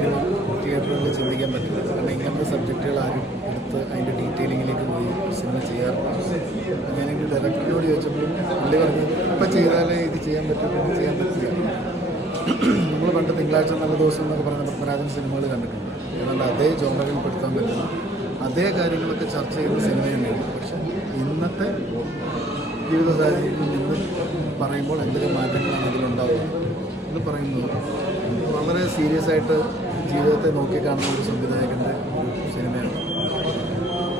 Cinema തിയേറ്ററുകളിൽ ചിന്തിക്കാൻ പറ്റില്ല. കാരണം ഇങ്ങനത്തെ സബ്ജക്റ്റുകൾ ആരും എടുത്ത് അതിൻ്റെ ഡീറ്റെയിലിങ്ങിലേക്ക് പോയി സിനിമ ചെയ്യാറില്ല. ഞാനെങ്കിൽ ഡയറക്ടറിനോട് ചോദിച്ചപ്പോൾ പുള്ളി പറഞ്ഞു ഇപ്പം ചെയ്താലേ ഇത് ചെയ്യാൻ പറ്റും, ഇത് ചെയ്യാൻ പറ്റില്ല. നമ്മൾ പണ്ട് തിങ്കളാഴ്ച നല്ല ദിവസം എന്നൊക്കെ പറഞ്ഞ പത്മരാജൻ സിനിമകൾ കണ്ടിട്ടുണ്ട്. എന്നാൽ അതേ ജോണറിൽ പെടുത്താൻ പറ്റുന്ന അതേ കാര്യങ്ങളൊക്കെ ചർച്ച ചെയ്യുന്ന സിനിമ തന്നെയാണ്. പക്ഷേ ഇന്നത്തെ ജീവിത സാഹചര്യത്തിൽ നിന്ന് പറയുമ്പോൾ എന്തൊക്കെ മാറ്റങ്ങളാണ് അതിലുണ്ടാവുക എന്ന് പറയുന്നത് വളരെ സീരിയസ് ആയിട്ട് ജീവിതത്തെ നോക്കിക്കാണുന്ന ഒരു സംവിധായകൻ്റെ ഒരു സിനിമയാണ്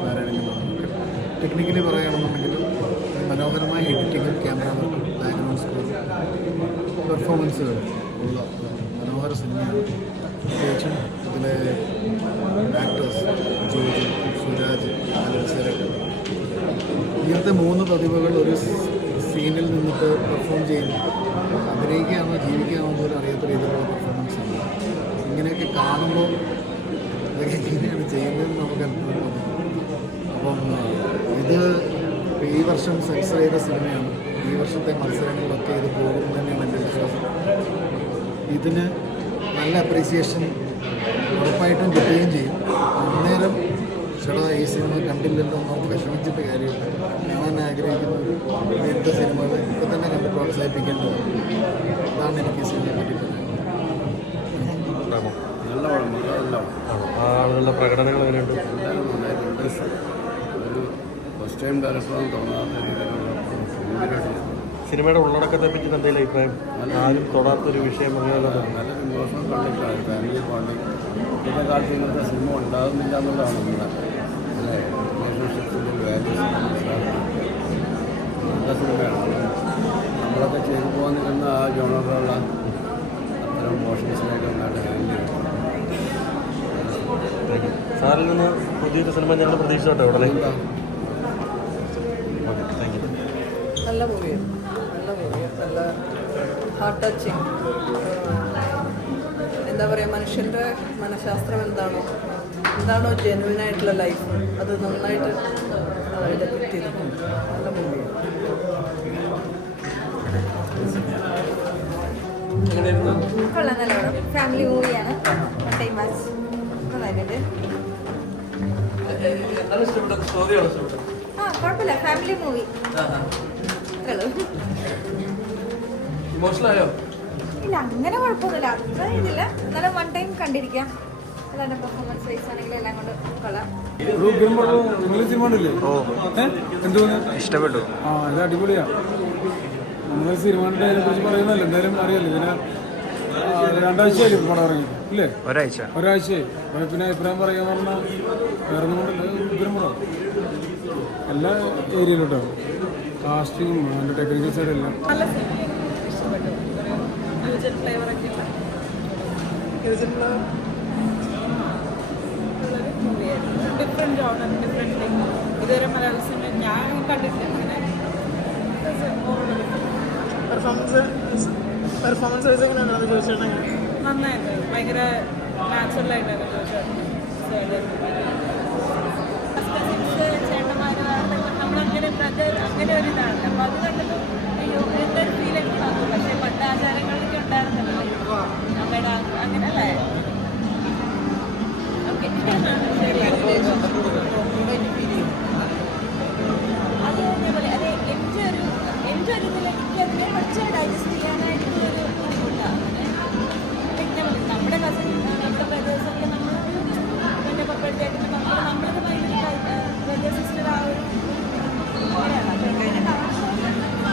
നാരായണൻ. ടെക്നിക്കലി പറയുകയാണെന്നുണ്ടെങ്കിൽ മനോഹരമായ എഡിറ്റിങ്ങും ക്യാമറ വർക്കും ബാക്ക്ഗ്രൗണ്ട് സ്കോറും പെർഫോമൻസുകൾ ഉള്ള മനോഹര സിനിമയാണ്. പ്രത്യേകിച്ചും ഇതിലെ ആക്ടേഴ്സ് ജോജി, സുരാജ്, അലക്സരൻ ഇങ്ങനത്തെ 3 പ്രതിഭകൾ ഒരു സീനിൽ നിന്നിട്ട് പെർഫോം ചെയ്യുന്നു. അഭിനയിക്കുകയാണോ ജീവിക്കുകയാണോ പോലും അറിയാത്ത രീതിയിലുള്ള പെർഫോമൻസ് ആണ്. ഇങ്ങനെയൊക്കെ കാണുമ്പോൾ ഇതൊക്കെ എങ്ങനെയാണ് ചെയ്യുന്നതെന്ന് നമുക്ക് അനുഭവം. അപ്പം ഇത് ഈ വർഷം സെൻസർ ചെയ്ത സിനിമയാണ്. ഈ വർഷത്തെ മത്സരങ്ങളിലൊക്കെ ഇത് പോകും തന്നെയാണ് എൻ്റെ വിശ്വാസം. ഇതിന് നല്ല അപ്രീസിയേഷൻ ഉറപ്പായിട്ടും കിട്ടുകയും ചെയ്യും. അന്നേരം ചേട്ടാ ഈ സിനിമ കണ്ടില്ലല്ലോ നമുക്ക് വിഷമിച്ചിട്ട് കാര്യമില്ല. കാണാൻ ആഗ്രഹിക്കുന്നത് ഇങ്ങനത്തെ സിനിമകൾ ഇപ്പം തന്നെ കണ്ട് പ്രോത്സാഹിപ്പിക്കേണ്ടത്. അതാണ് എനിക്ക് ഈ സിനിമയെ പറ്റി ആളുകളുടെ പ്രകടനങ്ങൾ എങ്ങനെയുണ്ട്? ഒരു ഫസ്റ്റ് ടൈം ഡയറക്ടറും തോന്നാത്ത സിനിമയുടെ ഉള്ളടക്കത്തെ പറ്റി എന്തെങ്കിലും അഭിപ്രായം? ആരും തൊടാത്തൊരു വിഷയം അങ്ങനെ നല്ല ഇമോഷണൽ കണ്ടിട്ടാണ് ഫാമിലി ബോണ്ടിങ്. ഇന്നത്തെ കാലത്ത് ഇങ്ങനത്തെ സിനിമ ഉണ്ടാകുന്നില്ല എന്നുള്ളതാണ് നമ്മുടെ അല്ലേ റിലേഷൻഷിപ്സിൻ്റെ വാല്യൂസ് നല്ല സിനിമയാണ്. നമ്മളൊക്കെ ചെയ്തു പോകാനിരുന്ന ആ ജോണറുള്ള അത്തരം ഇമോഷൻസിനെയൊക്കെ നന്നായിട്ട് ഹാൻഡിൽ ചെയ്യും. സാറിൽ നിന്ന് പുതിയൊരു സിനിമ ഞങ്ങൾ പ്രതീക്ഷിച്ചോട്ടെ ഉടനെ. നല്ല മൂവിയാണ്, നല്ല ഹാർട്ട് ടച്ചിങ്. എന്താ പറയുക, മനുഷ്യൻ്റെ മനഃശാസ്ത്രം എന്താണോ ജെനുവിനായിട്ടുള്ള ലൈഫ് അത് നന്നായിട്ട് കിട്ടിയിരിക്കുന്നു. നല്ല മൂവിയാണ്. കൊള്ളാം, നല്ല പടം. ഫാമിലി മൂവിയാണ്. ടൈം വാച്ച് നന്നായിട്ടുണ്ട്. ആ കുഴപ്പമില്ല, ഫാമിലി മൂവി. ഇല്ല അങ്ങനെ കുഴപ്പമൊന്നുമില്ല, അത്ര ഇതില്ല. എന്നാലും വൺ ടൈം കണ്ടിരിക്കാം. അല്ലാതെ പെർഫോമൻസ് വൈസ് ആണെങ്കിലും എല്ലാം കൊണ്ട് കൊള്ളാം. ഇഷ്ടപ്പെട്ടു. ആ ഇത് അടിപൊളിയാണ്. നമ്മൾ സിനിമയുടെ കുറിച്ച് പറയുന്നല്ലോ, എന്തായാലും അറിയാലോ. പിന്നെ 2 ആഴ്ചയായി പടം ഇറങ്ങി ഇല്ലേ? ഒരാഴ്ചയായി. പിന്നെ അഭിപ്രായം പറയാൻ പറഞ്ഞാൽ വേറെ ഉഗ്രമ്പടം എല്ലാ ഏരിയയിലും ഉണ്ടാവും. കാസ്റ്റിങ്ങും അതിൻ്റെ ടെക്നിക്കൽ സൈഡെല്ലാം നല്ല സിനിമ ഇഷ്ടപ്പെട്ടു. ഒരു മ്യൂസിക് ഫ്ലേവറൊക്കെ ഉള്ള മൂവിയായിരുന്നു. Different genre, different thing. ഇതുവരെ മലയാള സിനിമ ഞാൻ കണ്ടിട്ടില്ല അങ്ങനെ. പെർഫോമൻസ് നന്നായിരുന്നു, ഭയങ്കര നാച്ചുറലായിട്ടാണ് ചോദിച്ചത്. നമ്മളങ്ങനെ ബ്രദർ അങ്ങനെ ഒരു ഇതാണ്. അപ്പോൾ അത് കണ്ടപ്പോൾ അയ്യോ എന്തൊരു ഫീലൊക്കെ വന്നു. പക്ഷേ പണ്ട് ആചാരങ്ങളൊക്കെ ഉണ്ടായിരുന്നല്ലോ നമ്മുടെ അങ്ങനെ അല്ലേ. ഓക്കെ ശരി. അത് അതേപോലെ അത് എൻ്റെ ഒരു ഇതിൽ എനിക്കതിനെ കുറച്ച് ഡൈജസ്റ്റ് ചെയ്യാനായിട്ടുള്ളൊരു ബുദ്ധിമുട്ടാണ്. പിന്നെ നമ്മുടെ കസിൻ നമ്മുടെ ബ്രദേഴ്സൊക്കെ നമ്മൾ പിന്നെ പപ്പഴത്തേക്ക് നമ്മളത് ഭയങ്കര ബ്രദർ സിസ്റ്റർ ആ ഒരു അങ്ങനെയാണ്.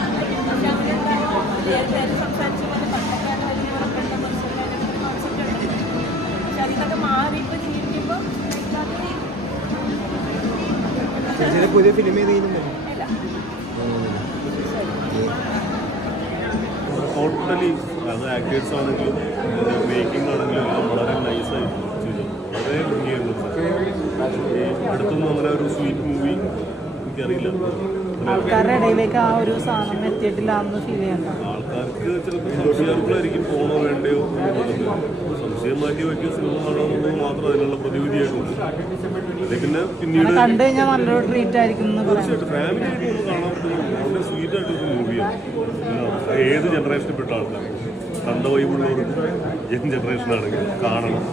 അപ്പോൾ ഇങ്ങനെ പക്ഷെ അങ്ങനെ ഉണ്ടായാലും സംസാരിച്ച് പോലെ പണ്ടൊക്കെയാണ് വലിയ ഉറപ്പുള്ള മനുഷ്യരുടെ ഒരു കോൺസെപ്റ്റ് ഉണ്ട്. പക്ഷെ അതിനൊക്കെ മാറി ഇപ്പോൾ ജീവിക്കുമ്പോൾ പുതിയ ഫിലിം ഏതെങ്കിലും ഇല്ല. ടോട്ടലി അത് ആക്ടേഴ്സ് ആണെങ്കിലും മേക്കിംഗ് ആണെങ്കിലും എല്ലാം വളരെ നൈസായി ചെയ്തു. വളരെ ഭംഗിയായിരുന്നു. ഈ അടുത്തൊന്നും അങ്ങനെ ഒരു സ്വീറ്റ് മൂവി എനിക്കറിയില്ല. ആൾക്കാരുടെ ഇടയിലേക്ക് ആ ഒരു സാധനം എത്തിയിട്ടില്ല എന്ന് ഫീൽ ചെയ്യുന്നു. ആൾക്കാർക്ക് ചിലപ്പോൾ സംശയാർക്കുള്ളായിരിക്കും പോകണോ വേണ്ടയോ എന്നുള്ളത്. സംശയം മാറ്റി വയ്ക്കുക സിനിമ കാണാമെന്നത് മാത്രം അതിനുള്ള പ്രതിവിധിയായിട്ടുണ്ട്. പിന്നെ പിന്നീട് കണ്ടു കഴിഞ്ഞാൽ നല്ലൊരു ട്രീറ്റ് ആയിരിക്കും. തീർച്ചയായിട്ടും ഫാമിലി ആയിട്ട് ഒന്ന് കാണാൻ പറ്റുന്ന വളരെ സ്വീറ്റ് ആയിട്ടൊരു മൂവിയാണ്. ഏത് ജനറേഷനിൽപ്പെട്ട ആൾക്കാർ കണ്ട വൈബുള്ളവർക്ക് യങ് ജനറേഷൻ ആണെങ്കിൽ കാണണം.